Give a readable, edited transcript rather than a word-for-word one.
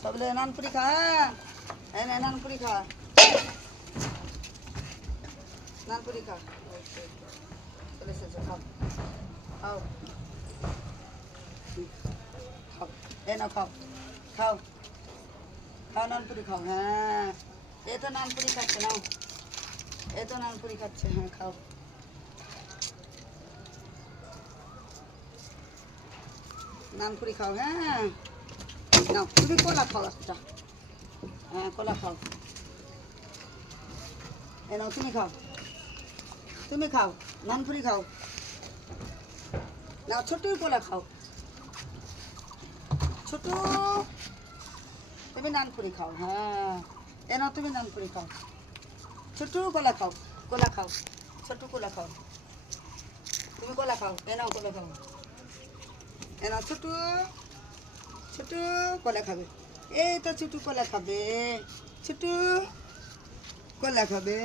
सबले नानपुरी खा नानपुरी खा नानपुरी खा चले से खाओ खाओ खाओ ना खाओ खाओ खाओ नानपुरी खाओ हाँ ये तो नानपुरी खाচ্ছে नाও ये तो नानपुरी खाচ্ছে हाँ खाओ नानपुरी खाओ हाँ নাও তুমি কলা খাও একটা হ্যাঁ কলা খাও এ নাও তুমি খাও নানপুরি খাও নাও ছোট কলা খাও ছোট তুমি নানপুরি খাও হ্যাঁ এ নাও তুমি নানপুরি খাও ছোট কলা খাও ছোট কলা খাও তুমি কলা খাও এ নাও কলা খাও এ নাও ছোট ছোট কলা খাবে এই তো ছোট কলা খাবে ছোট কলা খাবে